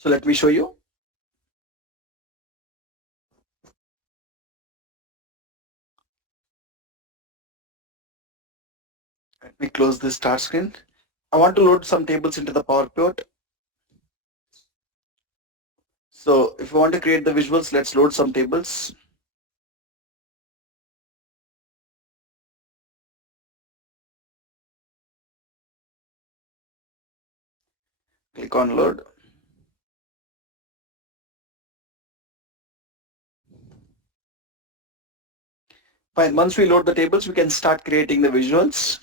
So let me show you. Let me close this start screen. I want to load some tables into the PowerPoint. So if you want to create the visuals, let's load some tables. Click on load. Fine, once we load the tables, we can start creating the visuals.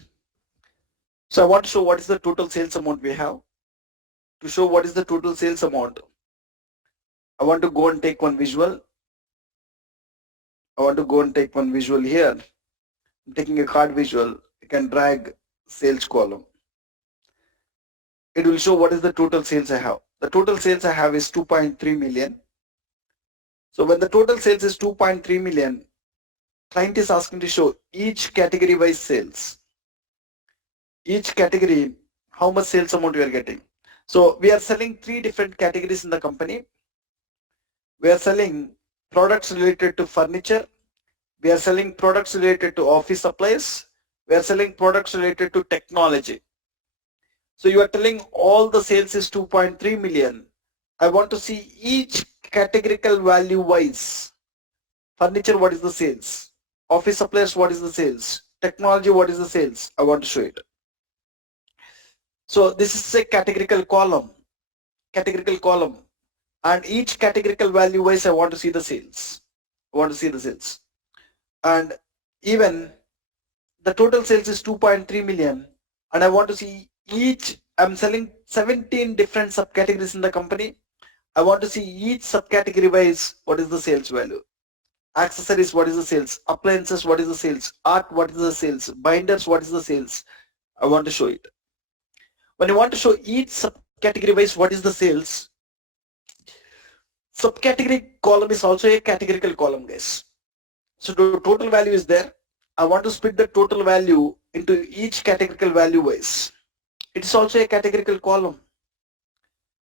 So I want to show what is the total sales amount we have. To show what is the total sales amount, I want to go and take one visual. I want to go and take one visual here. I'm taking a card visual. You can drag sales column. It will show what is the total sales I have. The total sales I have is 2.3 million. So when the total sales is 2.3 million, client is asking to show each category wise sales. Each category, how much sales amount we are getting. So we are selling 3 different categories in the company. We are selling products related to furniture. We are selling products related to office supplies. We are selling products related to technology. So you are telling all the sales is 2.3 million. I want to see each categorical value wise. Furniture, what is the sales? Office supplies, what is the sales? Technology, what is the sales? I want to show it. So this is a categorical column. Categorical column. And each categorical value wise, I want to see the sales. I want to see the sales. And even the total sales is 2.3 million. And I want to see each, I'm selling 17 different subcategories in the company. I want to see each subcategory wise, what is the sales value? Accessories, what is the sales? Appliances, what is the sales? Art, what is the sales? Binders, what is the sales? I want to show it. When you want to show each subcategory wise, what is the sales? Subcategory column is also a categorical column, guys. So the total value is there. I want to split the total value into each categorical value wise. It is also a categorical column.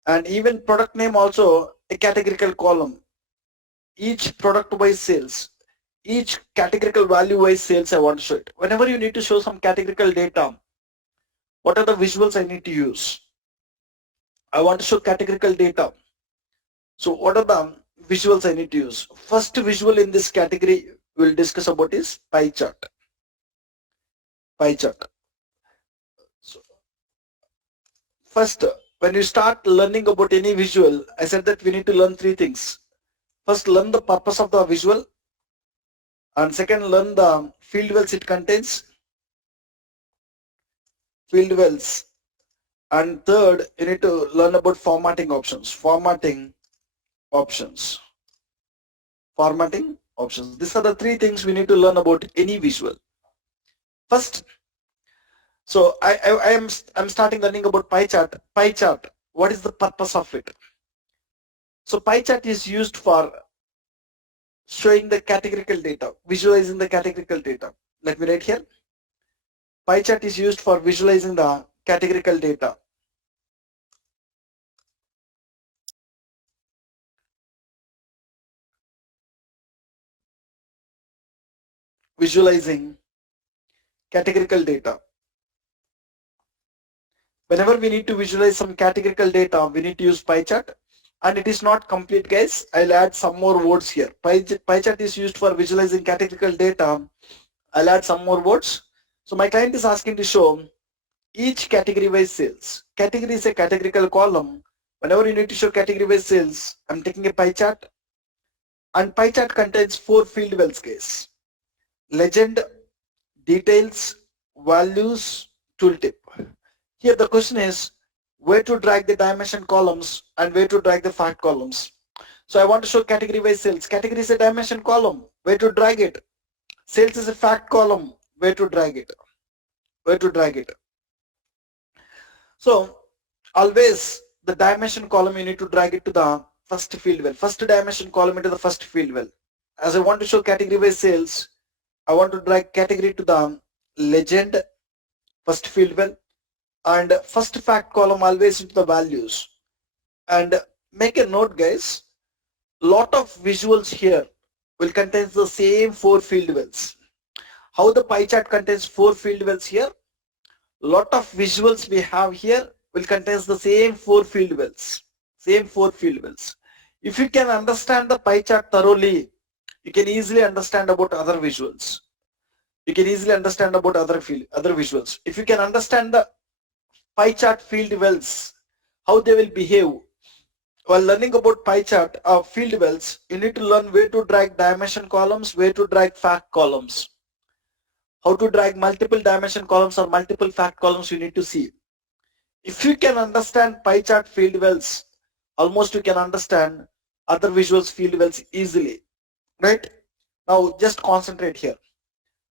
And even product name also a categorical column. Each product wise sales, each categorical value wise sales I want to show it. Whenever you need to show some categorical data, what are the visuals I need to use? I want to show categorical data. So what are the visuals I need to use? First visual in this category we'll discuss about is pie chart. Pie chart. So first, when you start learning about any visual, I said that we need to learn 3 things. First, learn the purpose of the visual. And second, learn the field wells it contains. Field wells. And third, you need to learn about formatting options. Formatting options. Formatting options. These are the 3 things we need to learn about any visual. First, so I'm starting learning about pie chart. Pie chart, what is the purpose of it? So pie chart is used for showing the categorical data, visualizing the categorical data. Let me write here. Pie chart is used for visualizing the categorical data. Visualizing categorical data. Whenever we need to visualize some categorical data, we need to use pie chart. And it is not complete, guys. I'll add some more words here. Pie chart is used for visualizing categorical data. I'll add some more words. So my client is asking to show each category wise sales. Category is a categorical column. Whenever you need to show category wise sales, I'm taking a pie chart. And pie chart contains 4 field wells, guys. Legend, details, values, tooltip. Here the question is where to drag the dimension columns and where to drag the fact columns. So I want to show category wise sales. Category is a dimension column. Where to drag it? Sales is a fact column. Where to drag it? Where to drag it? So always the dimension column you need to drag it to the first field well. First dimension column into the first field well. As I want to show category wise sales, I want to drag category to the legend first field well, and first fact column always into the values, and make a note, guys. Lot of visuals here will contain the same 4 field wells. How the pie chart contains 4 field wells here, lot of visuals we have here will contain the same 4 field wells. Same 4 field wells. If you can understand the pie chart thoroughly, you can easily understand about other visuals. You can easily understand about other visuals. If you can understand the pie chart field wells, how they will behave, while learning about pie chart of field wells, you need to learn where to drag dimension columns, where to drag fact columns. How to drag multiple dimension columns or multiple fact columns you need to see. If you can understand pie chart field wells, almost you can understand other visuals field wells easily, right? Now just concentrate here.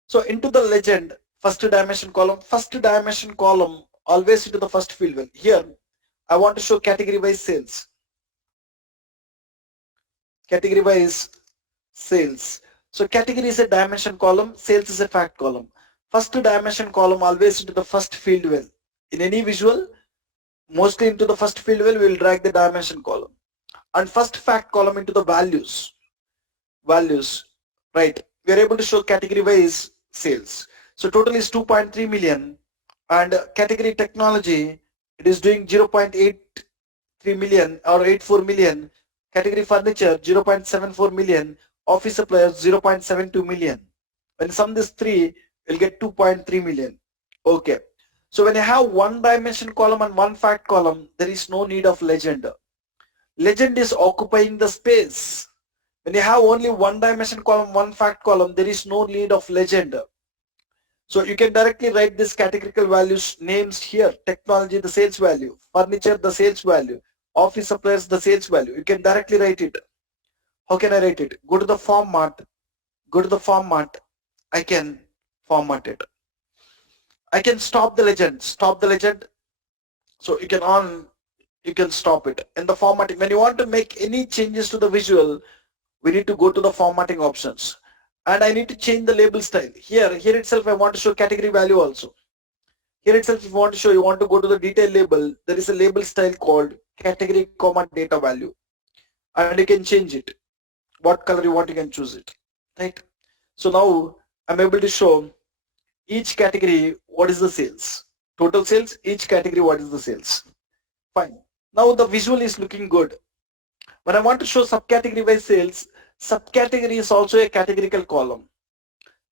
So into the legend, first dimension column always into the first field well. Here I want to show category wise sales. Category wise sales. So category is a dimension column, sales is a fact column. First dimension column always into the first field well. In any visual, mostly into the first field well, we will drag the dimension column. And first fact column into the values. Right? We are able to show category wise sales. So total is 2.3 million, and category technology, it is doing 0.83 million or 84 million. Category furniture 0.74 million. Office suppliers 0.72 million. When sum this three, you'll get 2.3 million. Okay. So when you have one dimension column and one fact column, there is no need of legend. Legend is occupying the space. When you have only one dimension column, one fact column, there is no need of legend. So you can directly write this categorical values names here. Technology, the sales value. Furniture, the sales value. Office suppliers, the sales value. You can directly write it. How can I write it? Go to the format. Go to the format. I can format it. I can stop the legend. Stop the legend. So you can stop it. In the formatting, when you want to make any changes to the visual, we need to go to the formatting options. And I need to change the label style. Here itself I want to show category value also. Here itself if you want to show, you want to go to the detail label, there is a label style called category, data value. And you can change it. What color you want, you can choose it. Right? So now I'm able to show each category what is the sales. Total sales, each category what is the sales. Fine. Now the visual is looking good. When I want to show subcategory wise sales, subcategory is also a categorical column.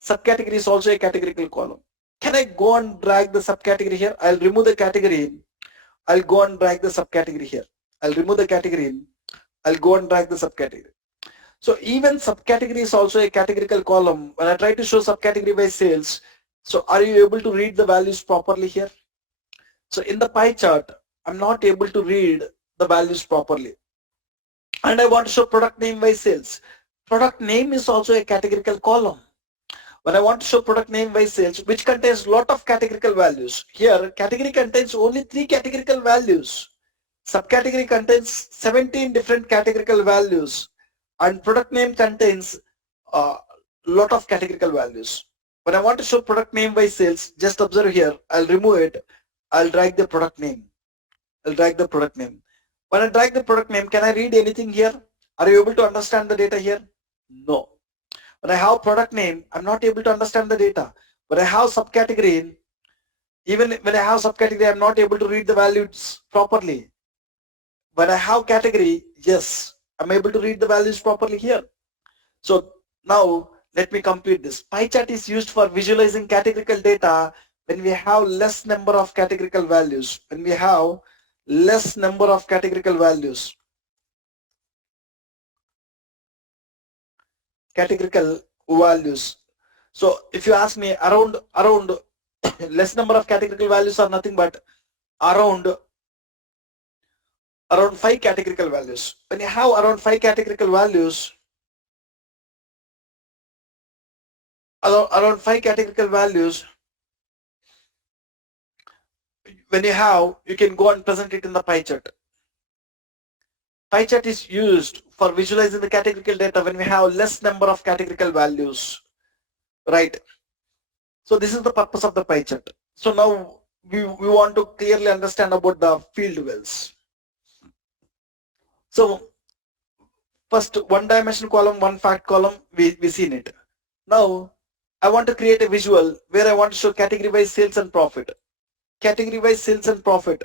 Subcategory is also a categorical column. Can I go and drag the subcategory here? I'll remove the category. I'll go and drag the subcategory here. I'll remove the category. I'll go and drag the subcategory. So even subcategory is also a categorical column. When I try to show subcategory by sales, so are you able to read the values properly here? So in the pie chart, I'm not able to read the values properly. And I want to show product name by sales. Product name is also a categorical column. When I want to show product name by sales, which contains lot of categorical values. Here, category contains only 3 categorical values. Subcategory contains 17 different categorical values. And product name contains a lot of categorical values. When I want to show product name by sales, just observe here, I'll remove it. I'll drag the product name. I'll drag the product name. When I drag the product name, can I read anything here? Are you able to understand the data here? No. When I have product name, I'm not able to understand the data. When I have subcategory, even when I have subcategory, I'm not able to read the values properly. When I have category, yes, I'm able to read the values properly here. So now let me complete this. Pie chart is used for visualizing categorical data when we have less number of categorical values. When we have less number of categorical values. Categorical values. So if you ask me around less number of categorical values are nothing but around 5 categorical values. When you have around 5 categorical values, around 5 categorical values, when you have, you can go and present it in the pie chart. Pie chart is used for visualizing the categorical data when we have less number of categorical values, right? So this is the purpose of the pie chart. So now we want to clearly understand about the field wells. So first one dimension column, one fact column, we seen it. Now I want to create a visual where I want to show category wise sales and profit. Category wise sales and profit.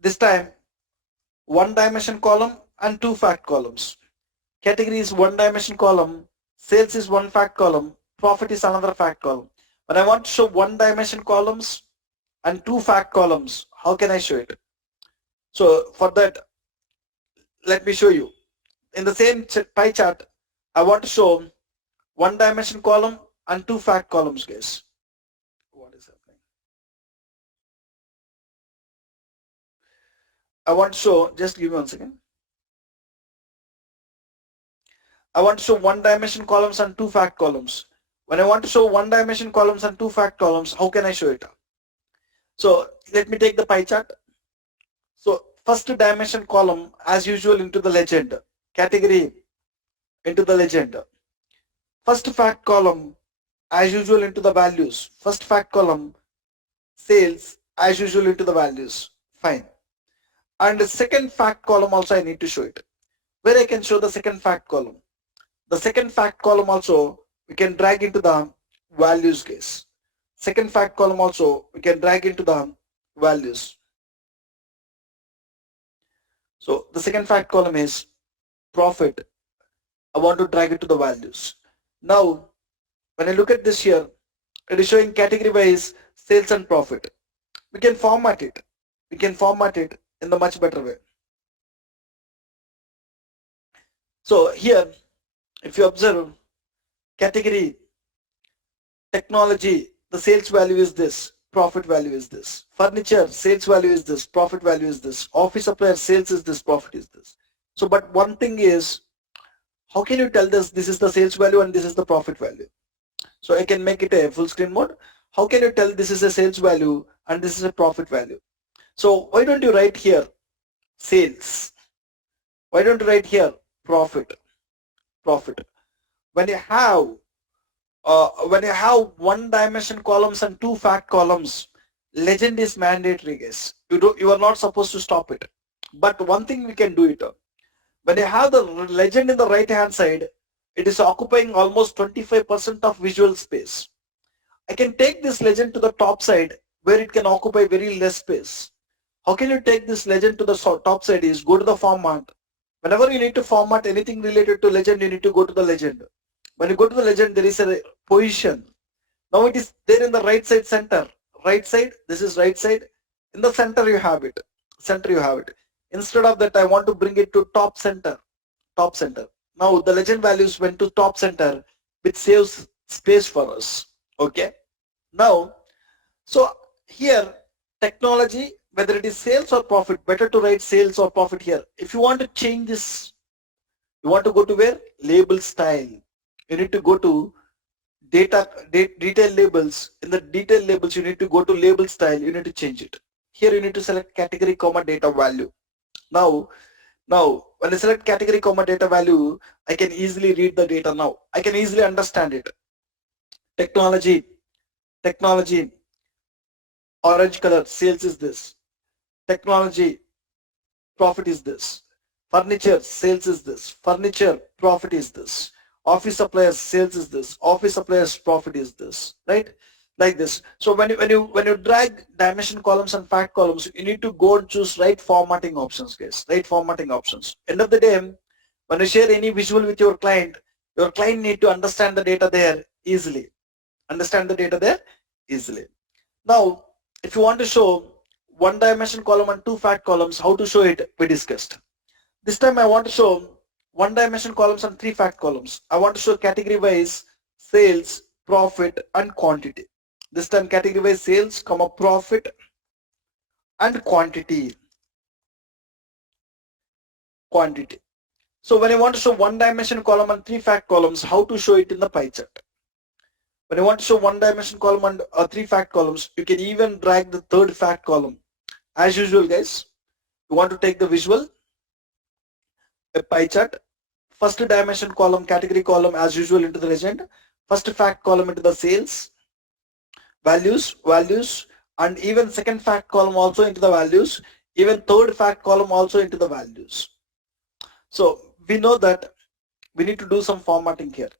This time one dimension column and two fact columns. Category is one dimension column, sales is one fact column, profit is another fact column. When I want to show one dimension columns and two fact columns, how can I show it? So for that, let me show you. In the same pie chart, I want to show one dimension column and two fact columns, guys. What is happening? I want to show, just give me 1 second. I want to show one dimension columns and two fact columns. When I want to show one dimension columns and two fact columns, how can I show it? So let me take the pie chart. So first dimension column as usual into the legend, category into the legend. First fact column as usual into the values. First fact column sales as usual into the values. Fine. And the second fact column also I need to show it. Where I can show the second fact column. The second fact column also we can drag into the values case. Second fact column also we can drag into the values. So the second fact column is profit. I want to drag it to the values. Now when I look at this here, it is showing category wise sales and profit. We can format it. We can format it in the much better way. So here, if you observe category, technology, the sales value is this, profit value is this. Furniture, sales value is this, profit value is this. Office supplier, sales is this, profit is this. So, but one thing is, how can you tell this is the sales value and this is the profit value? So I can make it a full screen mode. How can you tell this is a sales value and this is a profit value? So why don't you write here sales? Why don't you write here profit? Profit. When you have one dimension columns and two fact columns, legend is mandatory, guys. You are not supposed to stop it. But one thing we can do it. When you have the legend in the right hand side, it is occupying almost 25% of visual space. I can take this legend to the top side where it can occupy very less space. How can you take this legend to the top side is go to the format. Whenever you need to format anything related to legend, you need to go to the legend. When you go to the legend, there is a position. Now it is there in the right side center. Right side, this is right side. In the center you have it. Center you have it. Instead of that, I want to bring it to top center. Top center. Now the legend values went to top center, which saves space for us. Okay. Now, so here technology, whether it is sales or profit, better to write sales or profit here. If you want to change this, you want to go to where? Label style. You need to go to detail labels. In the detail labels, you need to go to label style. You need to change it. Here you need to select category, comma, data value. Now when I select category, comma, data value, I can easily read the data now. I can easily understand it. Technology, orange color, sales is this. Technology, profit is this. Furniture, sales is this. Furniture, profit is this. Office suppliers, sales is this. Office suppliers, profit is this. Right? Like this. So when you drag dimension columns and fact columns, you need to go and choose right formatting options, guys. Right formatting options. End of the day, when you share any visual with your client need to understand the data there easily. Understand the data there easily. Now, if you want to show one dimension column and two fact columns, how to show it, we discussed. This time I want to show one dimension columns and three fact columns. I want to show category wise sales, profit and quantity. This time category wise sales, comma, profit and quantity. So when I want to show one dimension column and three fact columns, how to show it in the pie chart? When you want to show one dimension column and three fact columns, you can even drag the third fact column. As usual, guys, you want to take the visual, a pie chart, first dimension column, category column as usual into the legend, first fact column into the sales, values, and even second fact column also into the values. even third fact column also into the values. So we know that we need to do some formatting here.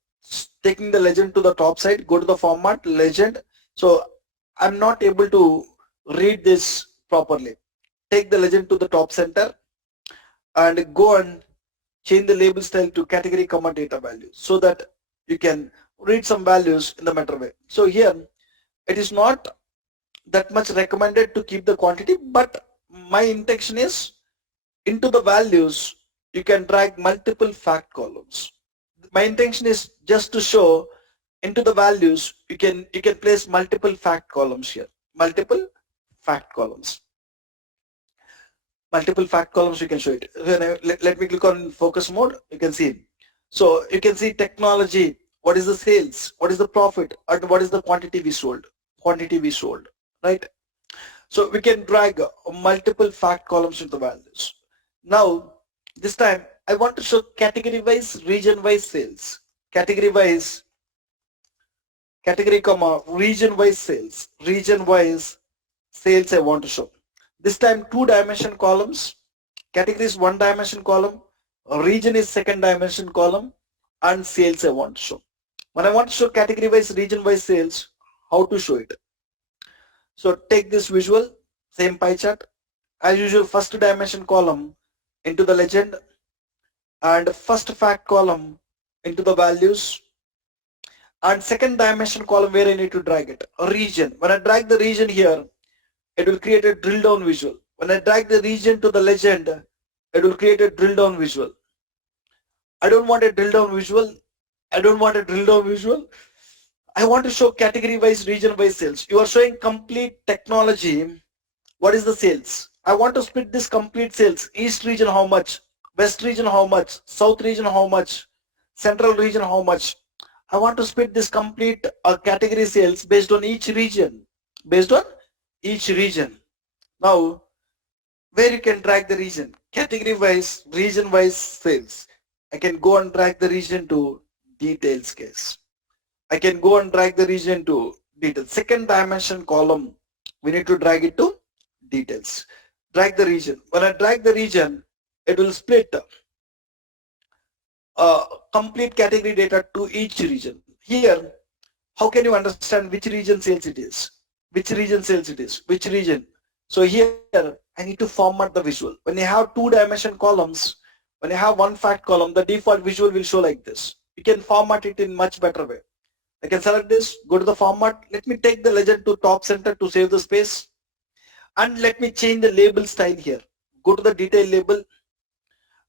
Taking the legend to the top side, go to the format, legend. So I'm not able to read this properly. Take the legend to the top center and go and change the label style to category comma data values so that you can read some values in the better way. So here it is not that much recommended to keep the quantity, but my intention is into the values you can drag multiple fact columns. My intention is just to show into the values you can place multiple fact columns here, multiple fact columns. Multiple fact columns you can show it. Let me click on focus mode, you can see. So you can see technology, what is the sales, what is the profit, and what is the quantity we sold, right? So we can drag multiple fact columns into the values. Now this time I want to show category wise, region wise sales, category wise, category comma region wise sales, I want to show. This time 2-dimension columns, category is 1-dimension column, region is 2nd-dimension column, and sales I want to show. When I want to show category wise, region wise sales, how to show it? So take this visual, same pie chart, as usual, 1st-dimension column into the legend and 1st fact column into the values, and 2nd-dimension column where I need to drag it, a region. When I drag the region here, it will create a drill down visual. When I drag the region to the legend, it will create a drill down visual. I don't want a drill down visual. I want to show category wise, region wise sales. You are showing complete technology. What is the sales? I want to split this complete sales. East region how much? West region how much? South region how much? Central region how much? I want to split this complete category sales based on each region. Now, where you can drag the region, category wise, region wise sales. I can go and drag the region to details case. I can go and drag the region to details. 2nd-dimension column, we need to drag it to details. Drag the region. When I drag the region, it will split complete category data to each region. Here, how can you understand which region sales it is? Which region? So here, I need to format the visual. When you have 2-dimension columns, when you have 1 fact column, the default visual will show like this. You can format it in much better way. I can select this, go to the format. Let me take the legend to top center to save the space. And let me change the label style here. Go to the detail label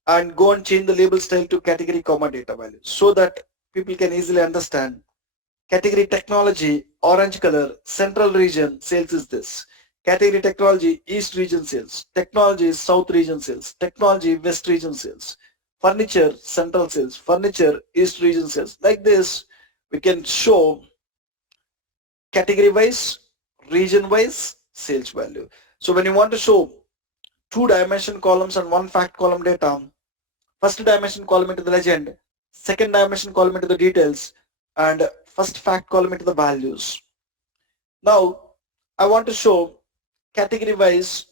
and go and change the label style to category comma data values so that people can easily understand. Category technology, orange color, central region sales is this. Category technology, east region sales. Technology is south region sales. Technology, west region sales. Furniture, central sales. Furniture, east region sales. Like this, we can show category wise, region wise sales value. So when you want to show 2-dimension columns and 1 fact column data, 1st-dimension column into the legend, 2nd-dimension column into the details, and 1st fact column into the values. Now I want to show category wise,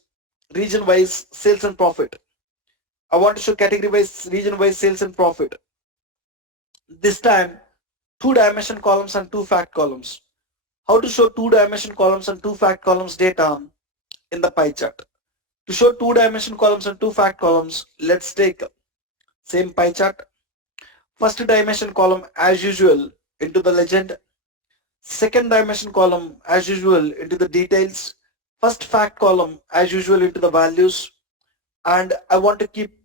region wise sales and profit. I want to show category wise, region wise sales and profit. This time 2-dimension columns and 2 fact columns. How to show 2-dimension columns and 2 fact columns data in the pie chart. To show 2-dimension columns and 2 fact columns, let's take same pie chart. 1st-dimension column as usual into the legend. 2nd-dimension column as usual into the details. 1st fact column as usual into the values. And I want to keep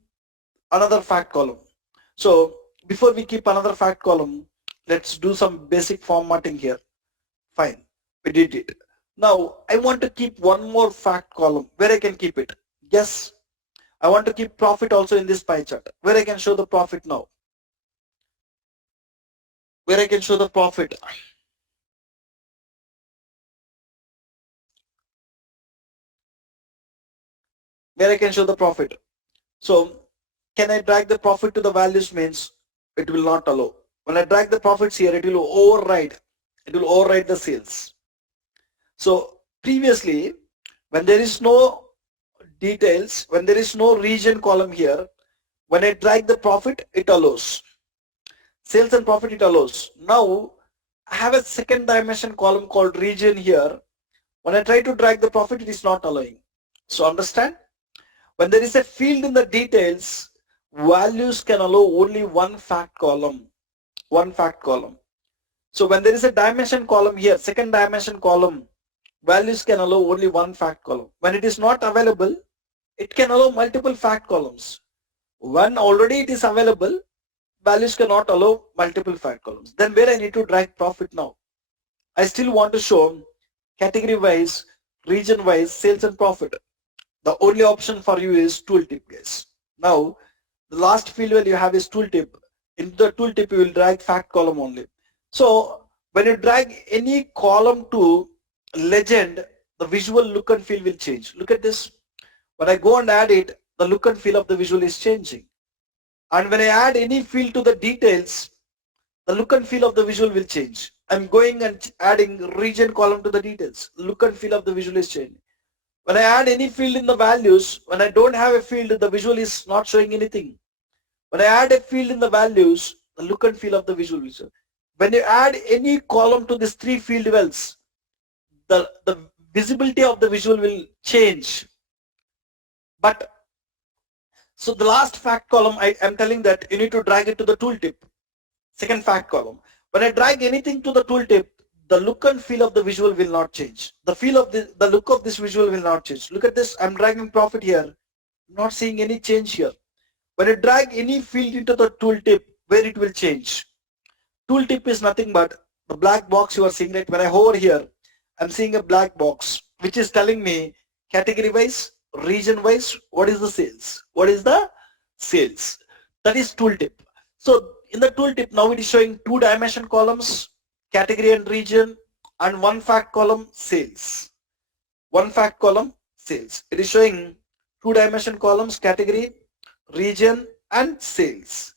another fact column. So before we keep another fact column, let's do some basic formatting here. Fine, we did it. Now I want to keep one more fact column. Where I can keep it? Yes, I want to keep profit also in this pie chart. Where I can show the profit now? Where I can show the profit? Where I can show the profit? So can I drag the profit to the values? Means it will not allow. When I drag the profits here, it will override. It will override the sales. So previously, when there is no details, when there is no region column here, when I drag the profit, it allows. Sales and profit, it allows. Now, I have a second dimension column called region here. When I try to drag the profit, it is not allowing. So understand? When there is a field in the details, values can allow only one fact column. One fact column. So when there is a dimension column here, second dimension column, values can allow only one fact column. When it is not available, it can allow multiple fact columns. When already it is available, values cannot allow multiple fact columns. Then where I need to drag profit now? I still want to show category wise, region wise, sales and profit. The only option for you is tooltip, guys. Now, the last field where you have is tooltip. In the tooltip, you will drag fact column only. So when you drag any column to legend, the visual look and feel will change. Look at this. When I go and add it, the look and feel of the visual is changing. And when I add any field to the details, the look and feel of the visual will change. I'm going and adding region column to the details. Look and feel of the visual is changing. When I add any field in the values, when I don't have a field, the visual is not showing anything. When I add a field in the values, the look and feel of the visual will show. When you add any column to these three field wells, the visibility of the visual will change. But so the last fact column, I am telling that you need to drag it to the tooltip. Second fact column. When I drag anything to the tooltip, the look and feel of the visual will not change. The feel of the look of this visual will not change. Look at this. I'm dragging profit here. Not seeing any change here. When I drag any field into the tooltip, where it will change? Tooltip is nothing but the black box you are seeing, right? When I hover here, I'm seeing a black box which is telling me category wise, region wise, what is the sales? What is the sales? That is tooltip. So in the tooltip, now it is showing two dimension columns, category and region, and one fact column, sales. One fact column, sales. It is showing two dimension columns, category, region, and sales.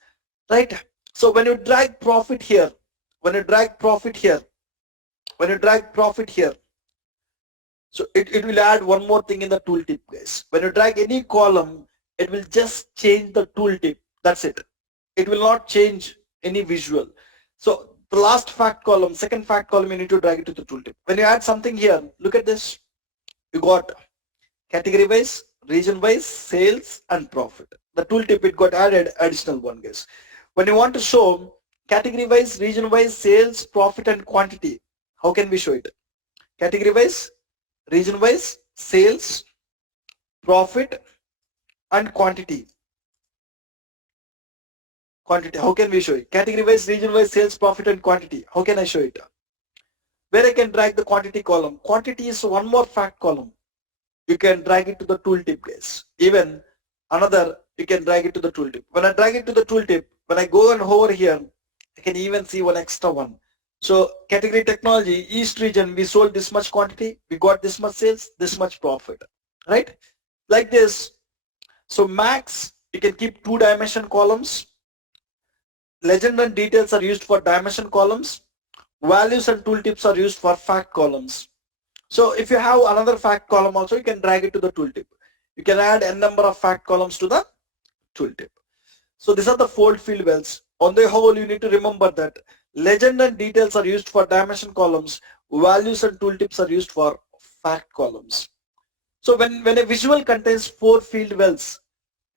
Right? So when you drag profit here, when you drag profit here, when you drag profit here, so it will add one more thing in the tooltip, guys. When you drag any column, it will just change the tooltip. That's it. It will not change any visual. So the last fact column, second fact column, you need to drag it to the tooltip. When you add something here, look at this. You got category wise, region wise, sales and profit. The tooltip, it got added additional one, guys. When you want to show category wise, region wise, sales, profit and quantity, how can we show it? Category wise, region wise, sales, profit and quantity. Quantity, how can we show it? Category wise, region wise, sales, profit and quantity. How can I show it? Where I can drag the quantity column. Quantity is one more fact column. You can drag it to the tooltip, guys. Even another, you can drag it to the tooltip. When I drag it to the tooltip, when I go and hover here, I can even see one extra one. So category technology, East region, we sold this much quantity, we got this much sales, this much profit, right? Like this. So max, you can keep two dimension columns. Legend and details are used for dimension columns. Values and tooltips are used for fact columns. So if you have another fact column also, you can drag it to the tooltip. You can add n number of fact columns to the tooltip. So these are the fold field wells. On the whole, you need to remember that legend and details are used for dimension columns. Values and tooltips are used for fact columns. So when a visual contains four field wells,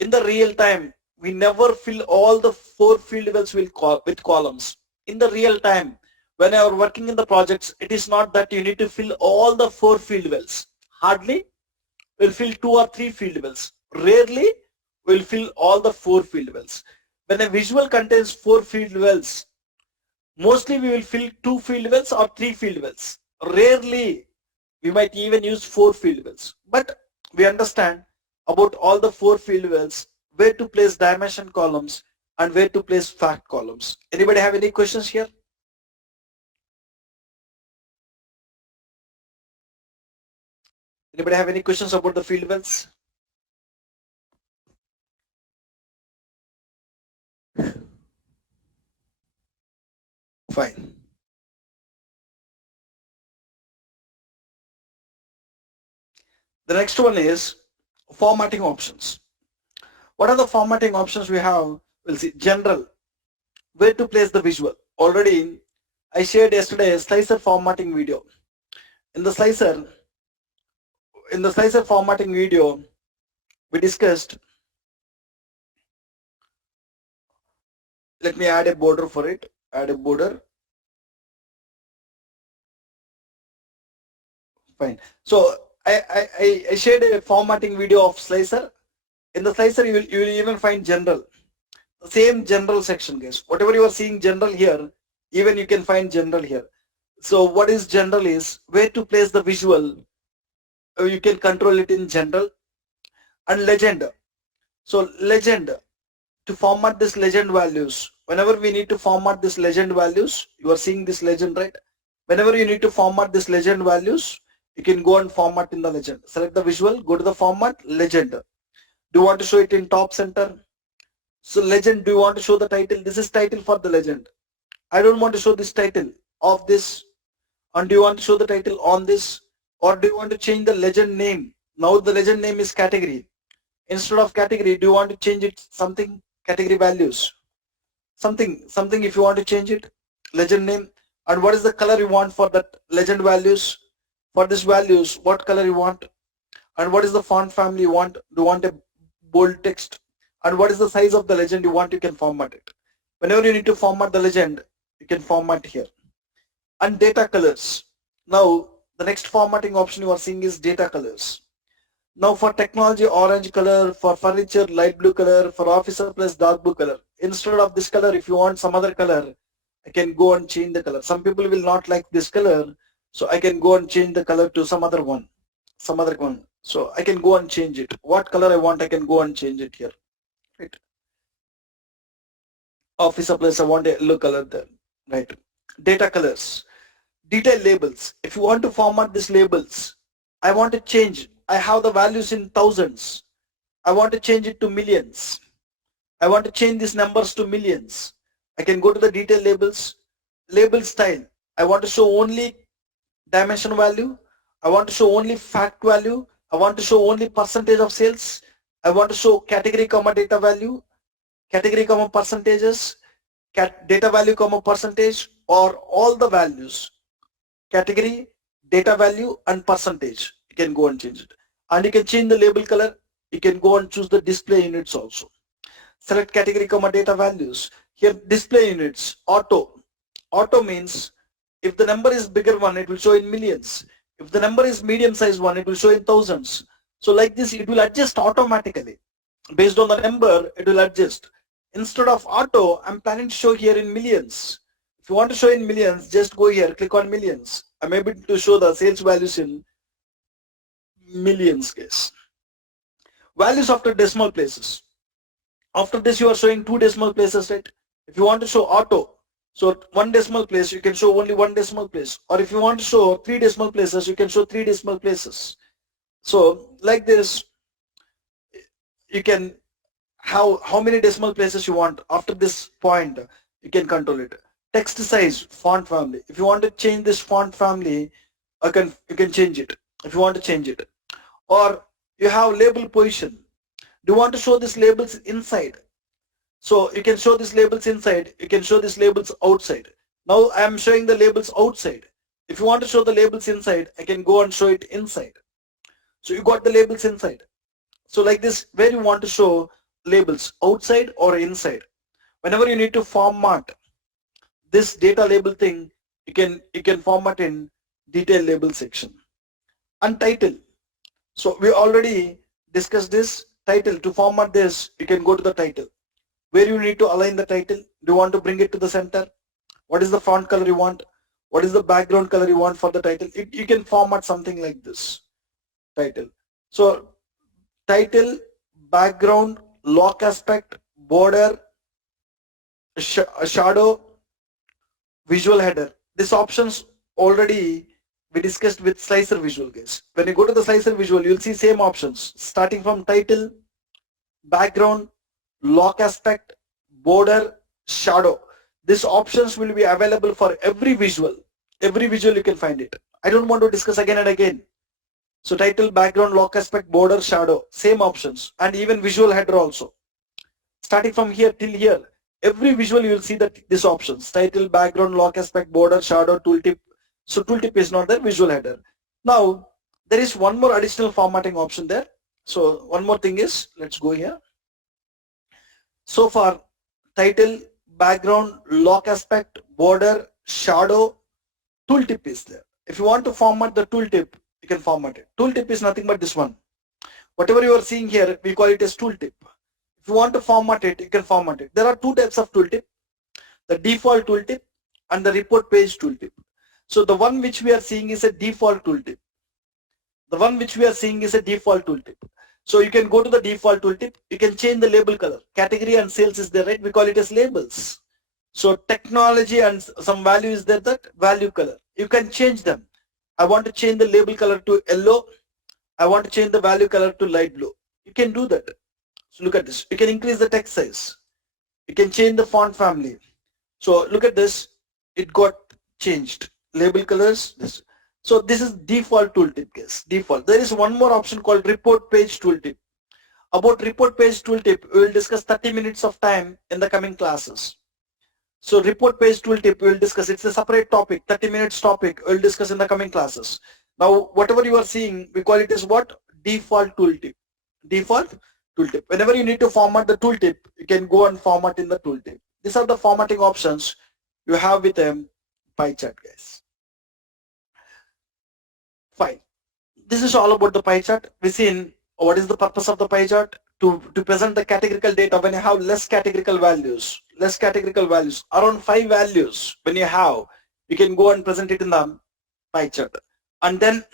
in the real time, we never fill all the four field wells with columns. In the real time, when you are working in the projects, it is not that you need to fill all the four field wells. Hardly we'll fill two or three field wells. Rarely we'll fill all the four field wells. When a visual contains four field wells, mostly we will fill two field wells or three field wells. Rarely we might even use four field wells. But we understand about all the four field wells, where to place dimension columns and where to place fact columns. Anybody have any questions here? Anybody have any questions about the field wells? Fine. The next one is Formatting options. What are the formatting options we have? We'll see. General, where to place the visual. Already I shared yesterday a slicer formatting video. In the slicer, formatting video, we discussed, let me add a border for it, add a border, fine. So I shared a formatting video of slicer. In the slicer, you will even find general, the same general section, guys. Whatever you are seeing general here, even you can find general here. So what is general is where to place the visual. You can control it in general. And legend. So legend, to format this legend values, whenever we need to format this legend values, you are seeing this legend, right? Whenever you need to format this legend values, you can go and format in the legend. Select the visual, go to the format, legend. Do you want to show it in top center? So legend, do you want to show the title? This is title for the legend. I don't want to show this title of this. And do you want to show the title on this? Or do you want to change the legend name? Now the legend name is category. Instead of category, do you want to change it something? Category values. Something if you want to change it. Legend name. And what is the color you want for that legend values? For this values, what color you want? And what is the font family you want? Do you want a bold text? And what is the size of the legend you want? You can format it. Whenever you need to format the legend, you can format here. And data colors. Now the next formatting option you are seeing is data colors. Now for technology, orange color, for furniture, light blue color, for office supplies, dark blue color. Instead of this color, if you want some other color, I can go and change the color. Some people will not like this color, so I can go and change the color to some other one. So I can go and change it. What color I want, I can go and change it here. Right. Office supplies, I want a yellow color there. Right. Data colors. Detail labels. If you want to format these labels, I want to change. I have the values in thousands. I want to change it to millions. I want to change these numbers to millions. I can go to the detail labels. Label style. I want to show only dimension value. I want to show only fact value. I want to show only percentage of sales. I want to show category comma data value, category comma percentages, data value comma percentage, or all the values, category, data value, and percentage. You can go and change it. And you can change the label color. You can go and choose the display units also. Select category comma data values. Here display units, auto. Auto means if the number is bigger one, it will show in millions. If the number is medium size one, it will show in thousands. So like this, it will adjust automatically. Based on the number, it will adjust. Instead of auto, I'm planning to show here in millions. If you want to show in millions, just go here, click on millions. I'm able to show the sales values in millions, guys. Values after decimal places. After this, you are showing 2 decimal places, right? If you want to show auto, so 1 decimal place, you can show only 1 decimal place. Or if you want to show 3 decimal places, you can show 3 decimal places. So like this, you can have how many decimal places you want. After this point, you can control it. Text size, font family. If you want to change this font family, you can change it if you want to change it. Or you have label position. Do you want to show these labels inside? So you can show these labels inside. You can show these labels outside. Now I am showing the labels outside. If you want to show the labels inside, I can go and show it inside. So you got the labels inside. So like this, where you want to show labels, outside or inside. Whenever you need to format this data label thing, you can format in detail label section. And title. So we already discussed this. Title, to format this, you can go to the title. Where you need to align the title. Do you want to bring it to the center? What is the font color you want? What is the background color you want for the title? You can format something like this. Title. So title, background, lock aspect, border, shadow, visual header. These options already we discussed with slicer visual, guys. When you go to the slicer visual, you'll see same options starting from title, background, lock aspect, border, shadow. These options will be available for every visual. Every visual you can find it. I don't want to discuss again and again. So title, background, lock aspect, border, shadow, same options, and even visual header also. Starting from here till here, every visual you will see that these options: title, background, lock aspect, border, shadow, tooltip. So tooltip is not there, visual header. Now there is one more additional formatting option there. So one more thing is, let's go here. So far, title, background, lock aspect, border, shadow, tooltip is there. If you want to format the tooltip, you can format it. Tooltip is nothing but this one. Whatever you are seeing here, we call it as tooltip. If you want to format it, you can format it. There are two types of tooltip: the default tooltip and the report page tooltip. So the one which we are seeing is a default tooltip. The one which we are seeing is a default tooltip. So you can go to the default tooltip. You can change the label color. Category and sales is there, right? We call it as labels. So technology and some value is there, that value color. You can change them. I want to change the label color to yellow. I want to change the value color to light blue. You can do that. So look at this. You can increase the text size. You can change the font family. So look at this. It got changed. Label colors. This. So this is default tooltip, guys. Default. There is one more option called report page tooltip. About report page tooltip, we will discuss 30 minutes of time in the coming classes. So report page tooltip we will discuss. It's a separate topic, 30 minutes topic we will discuss in the coming classes. Now whatever you are seeing, we call it as what? Default tooltip. Default tooltip. Whenever you need to format the tooltip, you can go and format in the tooltip. These are the formatting options you have with a pie chart, guys. Fine. This is all about the pie chart. We seen what is the purpose of the pie chart: to present the categorical data when you have less categorical values. Less categorical values, around 5 values when you have, you can go and present it in the pie chart. And then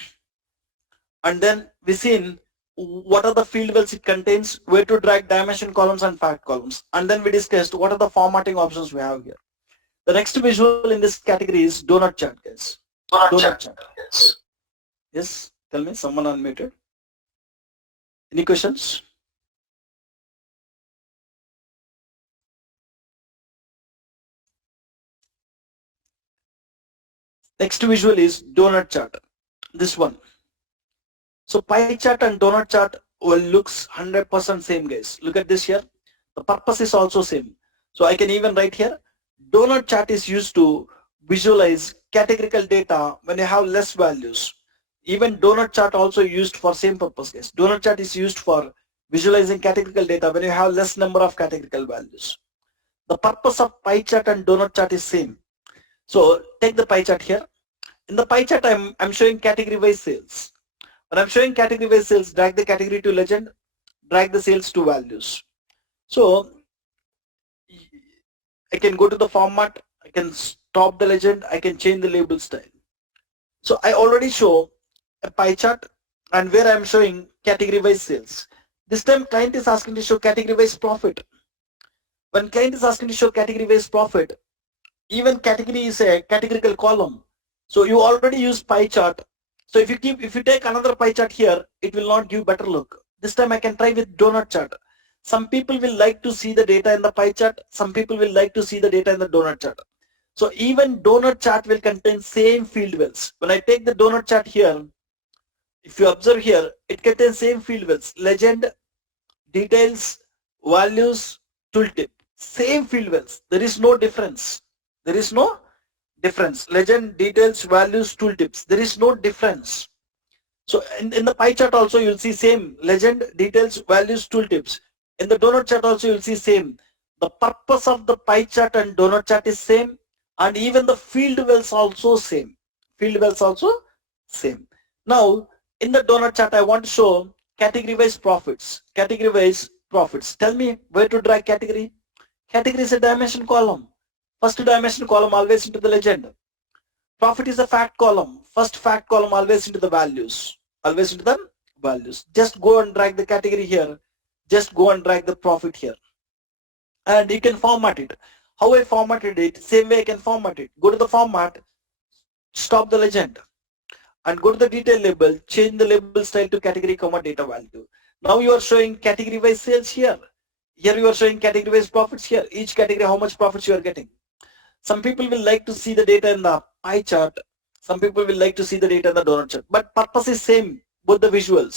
we seen what are the field wells it contains, where to drag dimension columns and fact columns, and then we discussed what are the formatting options we have here. The next visual in this category is donut chart, guys. Donut chart. Yes, tell me, someone unmuted. Any questions? Next visual is donut chart. This one. So pie chart and donut chart will looks 100% same, guys. Look at this here. The purpose is also same. So I can even write here, donut chart is used to visualize categorical data when you have less values. Even donut chart also used for same purpose, guys. Donut chart is used for visualizing categorical data when you have less number of categorical values. The purpose of pie chart and donut chart is same. So take the pie chart here. In the pie chart, I'm showing category wise sales. When I'm showing category wise sales, drag the category to legend, drag the sales to values. So I can go to the format, I can stop the legend, I can change the label style. So I already show a pie chart and where I'm showing category wise sales. This time client is asking to show category wise profit. When client is asking to show category wise profit, even category is a categorical column. So you already use pie chart. So if you take another pie chart here, it will not give better look. This time I can try with donut chart. Some people will like to see the data in the pie chart. Some people will like to see the data in the donut chart. So even donut chart will contain same field wells. When I take the donut chart here, if you observe here, it contains same field wells: legend, details, values, tooltip. Same field wells. There is no difference. There is no difference. Legend, details, values, tooltips. There is no difference. So in the pie chart also you'll see same: legend, details, values, tooltips. In the donut chart also you'll see same. The purpose of the pie chart and donut chart is same, and even the field wells also same. Field wells also same. Now in the donut chart I want to show category wise profits. Category wise profits. Tell me where to drag category. Category is a dimension column. First dimension column always into the legend. Profit is a fact column. First fact column always into the values. Always into the values. Just go and drag the category here. Just go and drag the profit here. And you can format it. How I formatted it, same way I can format it. Go to the format, stop the legend, and go to the detail label, change the label style to category, data value. Now you are showing category wise sales here. Here you are showing category wise profits here. Each category how much profits you are getting. Some people will like to see the data in the pie chart. Some people will like to see the data in the donut chart. But purpose is same. both the visuals.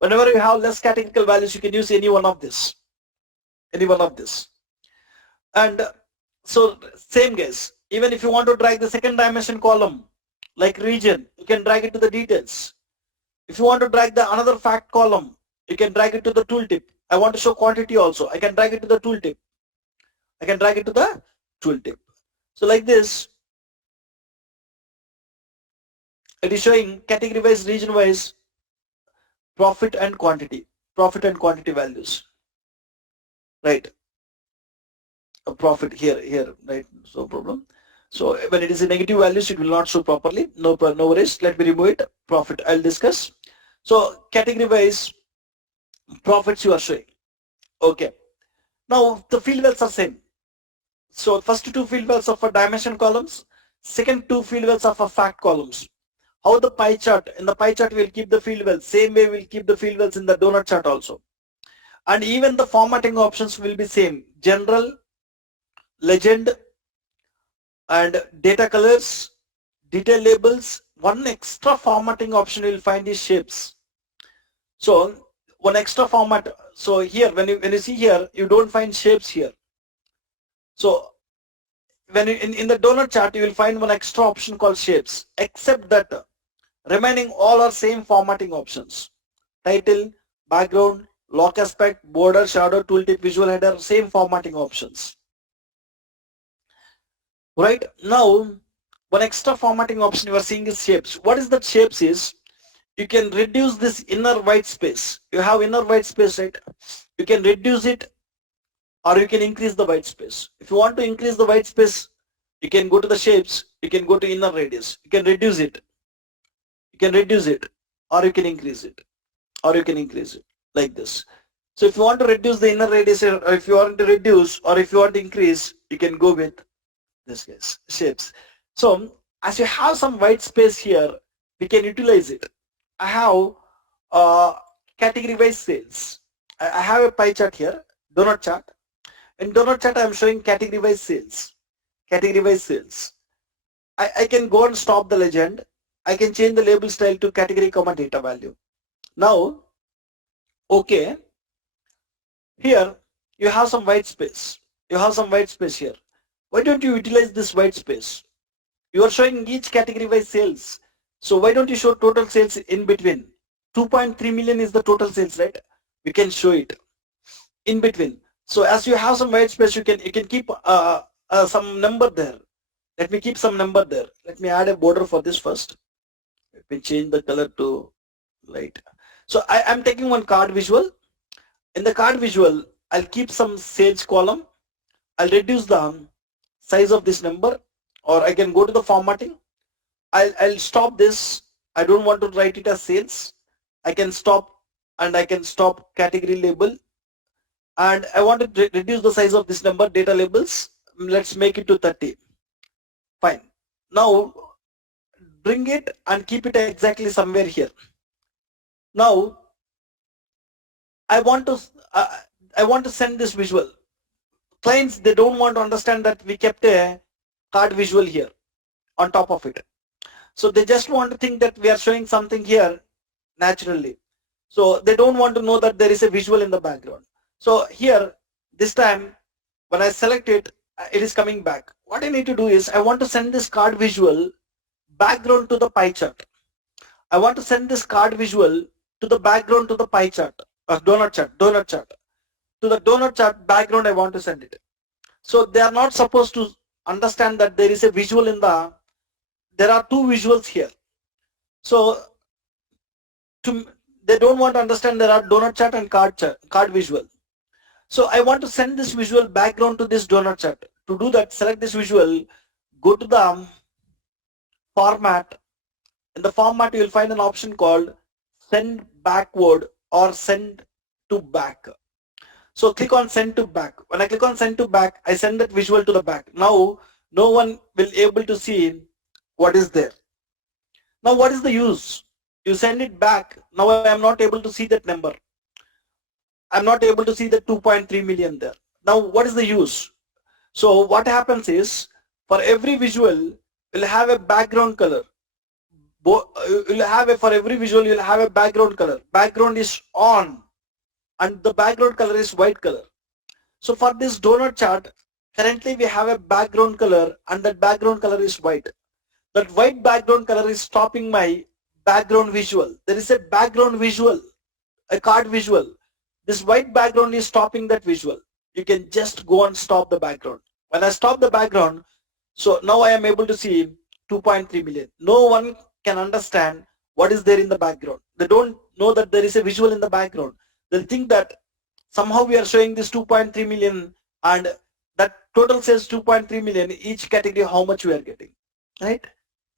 Whenever you have less categorical values, you can use any one of this. And so same guys, even if you want to drag the second dimension column, like region, you can drag it to the details. If you want to drag the another fact column, you can drag it to the tooltip. I want to show quantity also. I can drag it to the tooltip. So like this, it is showing category wise, region wise, profit and quantity values, right? A profit here, right? No problem. So when it is in negative values, it will not show properly. No worries. Let me remove it. Profit, I'll discuss. So category wise, profits you are showing. Okay. Now the field wells are same. So first two field wells are for dimension columns. Second two field wells are for fact columns. How the pie chart? In the pie chart, we'll keep the field wells. Same way we'll keep the field wells in the donut chart also. And even the formatting options will be same. General, legend, and data colors, detail labels. One extra formatting option you'll find is shapes. So one extra format. So here, when you see here, you don't find shapes here. So when you, in the donut chart, you will find one extra option called shapes, except that remaining all are same formatting options. Title, background, lock aspect, border, shadow, tooltip, visual header, same formatting options. Right now, one extra formatting option you are seeing is shapes. What is that shapes is, you can reduce this inner white space. You have inner white space, right? You can reduce it or you can increase the white space. If you want to increase the white space, you can go to the shapes, you can go to inner radius. You can reduce it. Or you can increase it. Like this. So if you want to reduce the inner radius, or if you want to reduce, or if you want to increase, you can go with this case, shapes. So as you have some white space here, we can utilize it. I have category wise sales. I have a pie chart here, donut chart. In donut chart, I am showing category wise sales. I can go and stop the legend. I can change the label style to category, data value. Now, okay, here you have some white space. Here. Why don't you utilize this white space? You are showing each category wise sales. So why don't you show total sales in between? 2.3 million is the total sales, right? We can show it in between. So as you have some white space, you can keep some number there. Let me keep some number there. Let me add a border for this first. Let me change the color to light. So I am taking one card visual. In the card visual, I'll keep some sales column. I'll reduce the size of this number, or I can go to the formatting. I'll stop this. I don't want to write it as sales. I can stop, and I can stop category label. And I want to reduce the size of this number, data labels. Let's make it to 30. Fine. Now bring it and keep it exactly somewhere here. Now I want to send this visual. Clients, they don't want to understand that we kept a card visual here on top of it. So they just want to think that we are showing something here naturally. So they don't want to know that there is a visual in the background. So here, this time, when I select it, it is coming back. What I need to do is, I want to send this card visual background to the pie chart. I want to send this card visual to the background to the pie chart, donut chart. To the donut chart background, I want to send it. So they are not supposed to understand that there is a visual in the, there are two visuals here. So they don't want to understand there are donut chart and card visual. So I want to send this visual background to this donut chart. To do that, select this visual, go to the format. In the format, you will find an option called send backward or send to back. So click on send to back. When I click on send to back, I send that visual to the back. Now no one will able to see what is there. Now what is the use? You send it back. Now I am not able to see that number. I'm not able to see the 2.3 million there. Now what is the use? So what happens is, for every visual, we'll have a background color. You'll have for every visual you'll have a background color. Background is on and the background color is white color. So for this donut chart, currently we have a background color and that background color is white. That white background color is stopping my background visual. There is a background visual, a card visual. This white background is stopping that visual. You can just go and stop the background. When I stop the background, so now I am able to see 2.3 million. No one can understand what is there in the background. They don't know that there is a visual in the background. They'll think that somehow we are showing this 2.3 million and that total says 2.3 million, each category how much we are getting, right?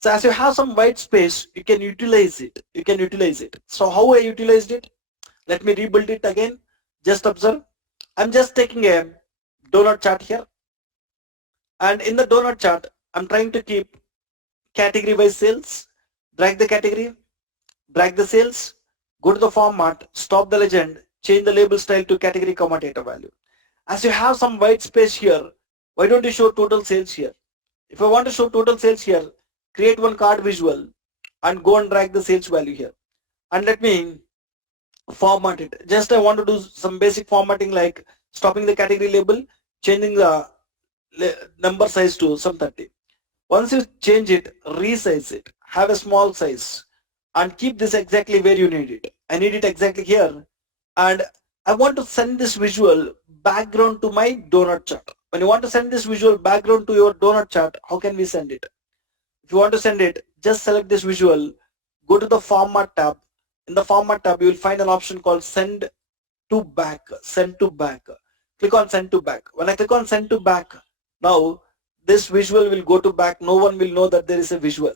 So as you have some white space, you can utilize it. You can utilize it. So how I utilized it? Let me rebuild it again. Just observe. I'm just taking a donut chart here. And in the donut chart, I'm trying to keep category wise sales. Drag the category, drag the sales, go to the format, stop the legend, change the label style to category comma data value. As you have some white space here, why don't you show total sales here? If I want to show total sales here, create one card visual and go and drag the sales value here. And let me format it. Just I want to do some basic formatting like stopping the category label, changing the number size to some 30. Once you change it, resize it, have a small size and keep this exactly where you need it. I need it exactly here and I want to send this visual background to my donut chart. When you want to send this visual background to your donut chart, how can we send it? If you want to send it, just select this visual, go to the format tab. In the format tab, you will find an option called send to back, send to back. Click on send to back. When I click on send to back, now this visual will go to back. No one will know that there is a visual,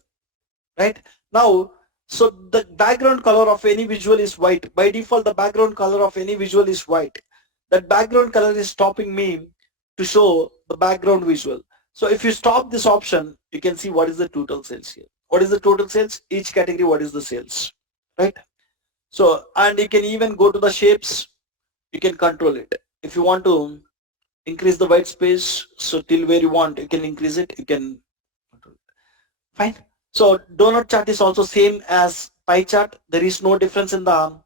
right? Now, so the background color of any visual is white. By default, the background color of any visual is white. That background color is stopping me to show the background visual. So if you stop this option, you can see what is the total sales here. What is the total sales? Each category, what is the sales, right? So, and you can even go to the shapes, you can control it. If you want to increase the white space, so till where you want, you can increase it, you can control it. Fine. So donut chart is also same as pie chart. There is no difference in the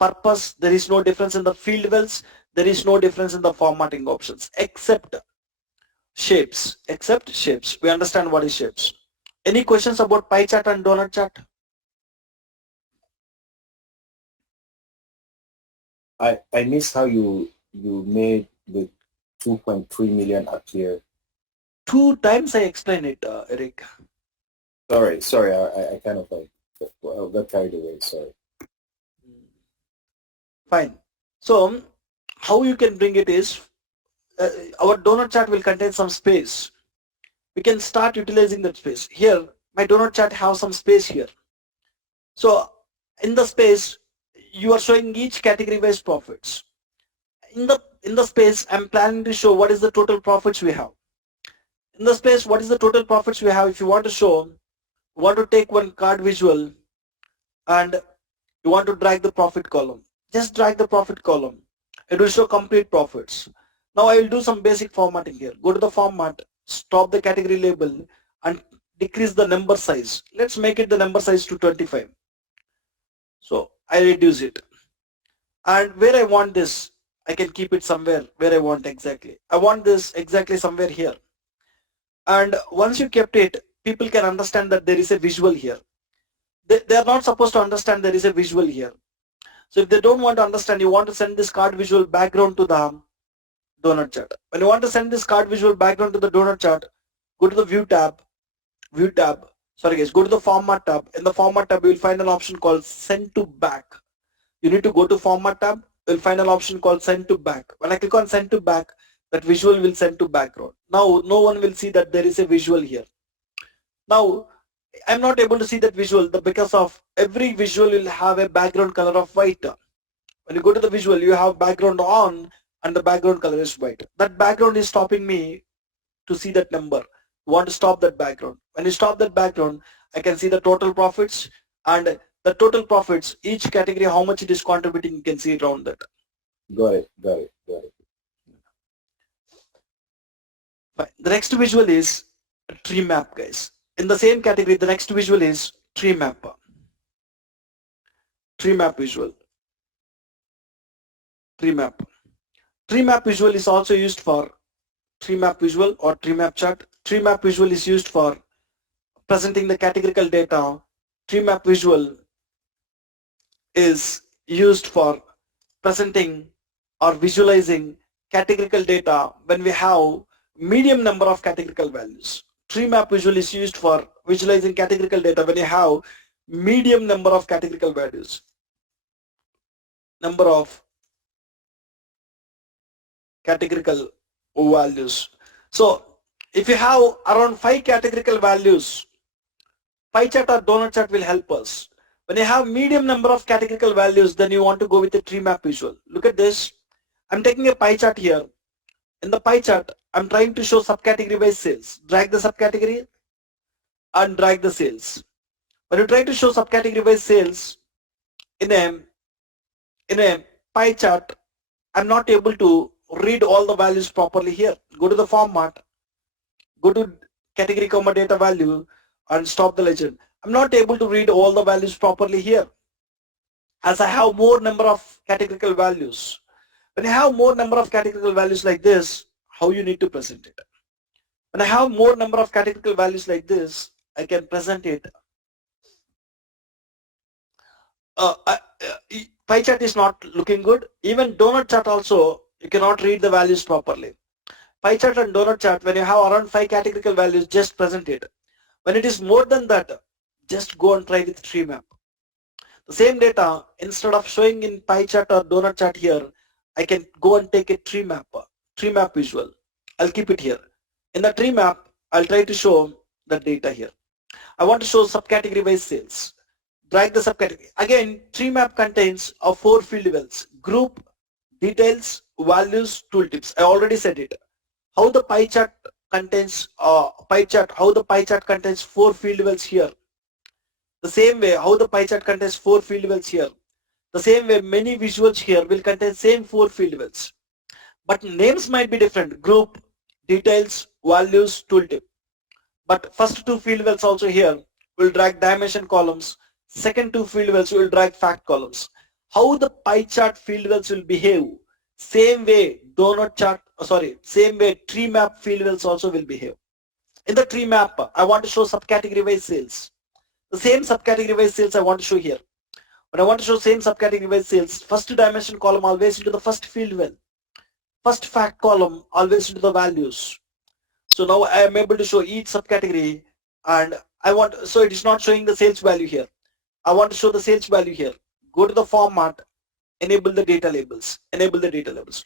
purpose, there is no difference in the field wells, there is no difference in the formatting options except shapes, We understand what is shapes. Any questions about pie chart and donut chart? I miss how you made the 2.3 million appear. 2 times I explained it, Eric. Sorry, I kind of like got carried away. Sorry. Fine. So how you can bring it is our donut chart will contain some space. We can start utilizing that space. Here, my donut chart has some space here. So in the space, you are showing each category wise profits. In the space, I'm planning to show what is the total profits we have. In the space, what is the total profits we have? If you want to show, you want to take one card visual and you want to drag the profit column. Just drag the profit column. It will show complete profits. Now I will do some basic formatting here. Go to the format, stop the category label and decrease the number size. Let's make it the number size to 25. So I reduce it. And where I want this, I can keep it somewhere where I want exactly. I want this exactly somewhere here. And once you kept it, people can understand that there is a visual here. They are not supposed to understand there is a visual here. So if they don't want to understand, you want to send this card visual background to the donut chart. When you want to send this card visual background to the donut chart, go to the view tab, sorry guys, go to the format tab. In the format tab, you will find an option called send to back. You need to go to format tab, you'll find an option called send to back. When I click on send to back, that visual will send to background. Now no one will see that there is a visual here. Now I'm not able to see that visual because of every visual will have a background color of white. When you go to the visual, you have background on and the background color is white. That background is stopping me to see that number. You want to stop that background. When you stop that background, I can see the total profits and the total profits, each category, how much it is contributing, you can see it around that. Got it. Fine. The next visual is tree map, guys. In the same category, the next visual is Treemap visual. Treemap visual is also used for Treemap visual or Treemap chart. Treemap visual is used for presenting the categorical data. Treemap visual is used for presenting or visualizing categorical data when we have medium number of categorical values. Treemap visual is used for visualizing categorical data when you have medium number of categorical values. Number of categorical values. So if you have around 5 categorical values, pie chart or donut chart will help us. When you have medium number of categorical values, then you want to go with the tree map visual. Look at this. I'm taking a pie chart here. In the pie chart, I'm trying to show subcategory wise sales. Drag the subcategory and drag the sales. When you try to show subcategory wise sales in a pie chart, I'm not able to read all the values properly here. Go to the format, go to category comma data value and stop the legend. I'm not able to read all the values properly here as I have more number of categorical values. When I have more number of categorical values like this, how you need to present it? When I have more number of categorical values like this, I can present it. Pie chart is not looking good. Even donut chart also, you cannot read the values properly. Pie chart and donut chart, when you have around 5 categorical values, just present it. When it is more than that, just go and try with tree map. The same data, instead of showing in pie chart or donut chart here, I can go and take a tree map visual. I'll keep it here. In the tree map, I'll try to show the data here. I want to show subcategory wise sales. Drag the subcategory. Again, tree map contains 4 field levels: group, details, values, tooltips. I already said it. How the pie chart contains how the pie chart contains 4 field levels here. The same way how the pie chart contains 4 field levels here. The same way many visuals here will contain same 4 field levels. But names might be different: group, details, values, tooltip. But first 2 field levels also here will drag dimension columns. Second 2 field levels will drag fact columns. How the pie chart field levels will behave, same way same way tree map field levels also will behave. In the tree map, I want to show subcategory wise sales. The same subcategory wise sales I want to show here. When I want to show same subcategory wise sales, first dimension column always into the first field well. First fact column always into the values. So now I am able to show each subcategory, and so it is not showing the sales value here. I want to show the sales value here. Go to the format, enable the data labels.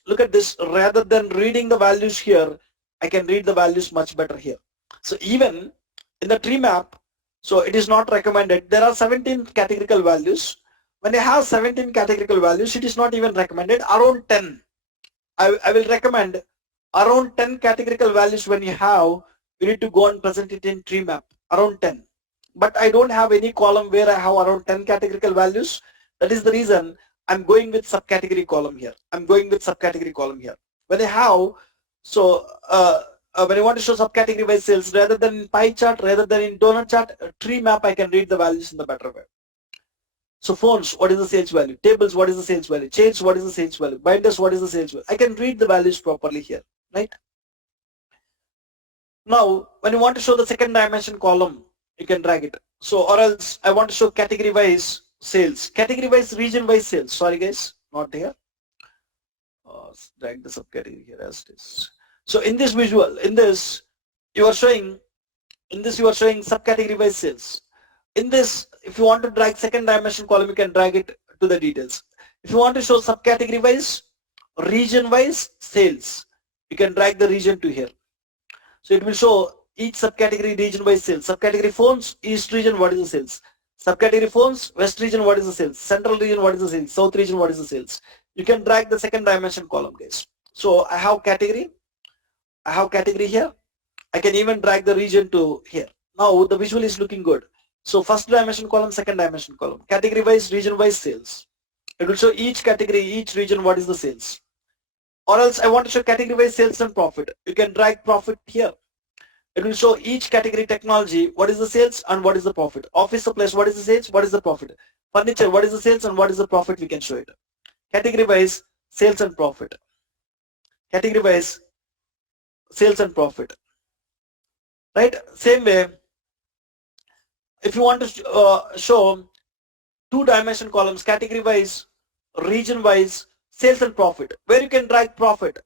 Look at this. Rather than reading the values here, I can read the values much better here. So even in the tree map, so it is not recommended. There are 17 categorical values. When I have 17 categorical values, it is not even recommended. Around 10. I will recommend around 10 categorical values. When you have, you need to go and present it in tree map. Around 10. But I don't have any column where I have around 10 categorical values. That is the reason I'm going with subcategory column here. When I have, so when I want to show subcategory wise sales, rather than in pie chart, rather than in donut chart, tree map, I can read the values in the better way. So phones, what is the sales value? Tables, what is the sales value? Chains, what is the sales value? Binders, what is the sales value? I can read the values properly here, right? Now, when you want to show the second dimension column, you can drag it. So, or else I want to show category wise sales, category wise, region wise sales. Sorry guys, not here. Drag the subcategory here as it is. So in this visual, you are showing subcategory wise sales. In this, if you want to drag second dimension column, you can drag it to the details. If you want to show subcategory wise, region wise sales, you can drag the region to here. So it will show each subcategory region wise sales. Subcategory phones, east region, what is the sales? Subcategory phones, west region, what is the sales? Central region, what is the sales? South region, what is the sales? You can drag the second dimension column, guys. So I have category here. I can even drag the region to here. Now the visual is looking good. So first dimension column, second dimension column, category wise, region wise sales. It will show each category, each region, what is the sales. Or else I want to show category wise sales and profit. You can drag profit here. It will show each category technology, what is the sales and what is the profit. Office supplies, what is the sales, what is the profit. Furniture, what is the sales and what is the profit, we can show it. Category wise, sales and profit. Category wise, sales and profit. Right? Same way, if you want to show two-dimension columns, category wise, region wise, sales and profit, where you can drag profit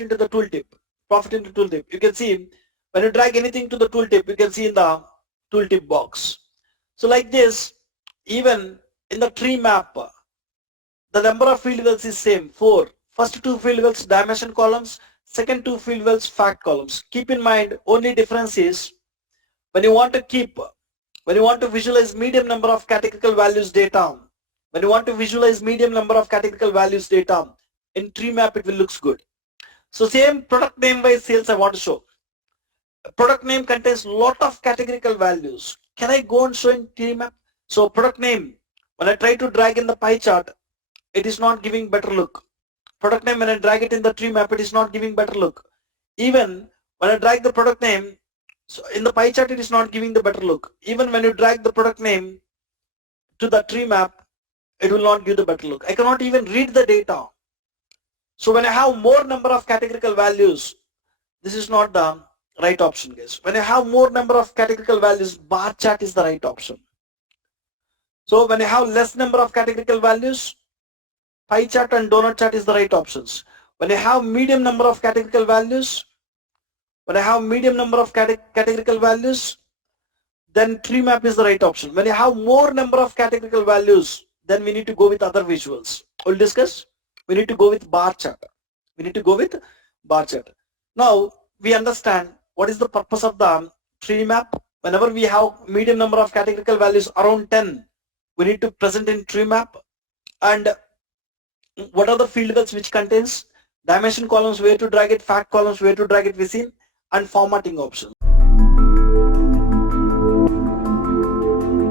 into the tooltip. Profit into tooltip. You can see when you drag anything to the tooltip, you can see in the tooltip box. So like this, even in the tree map, the number of field wells is same, 4. First two field wells dimension columns, second two field wells fact columns. Keep in mind, only difference is when you want to visualize medium number of categorical values data, in Treemap it will looks good. So same product name by sales I want to show. Product name contains lot of categorical values. Can I go and show in Treemap? So product name, when I try to drag in the pie chart, it is not giving better look. Product name, when I drag it in the Treemap, it is not giving better look. Even when I drag the product name, so in the pie chart it is not giving the better look. Even when you drag the product name to the Treemap, it will not give the better look. I cannot even read the data. So when I have more number of categorical values, this is not the right option, guys. When I have more number of categorical values, bar chart is the right option. So when I have less number of categorical values, pie chart and donut chart is the right options. When I have medium number of categorical values, then Treemap is the right option. When you have more number of categorical values, then we need to go with other visuals. We'll discuss. We need to go with bar chart. Now we understand what is the purpose of the Treemap. Whenever we have medium number of categorical values around 10, we need to present in Treemap. And what are the field wells which contains dimension columns, where to drag it, fact columns, where to drag it within, and formatting options.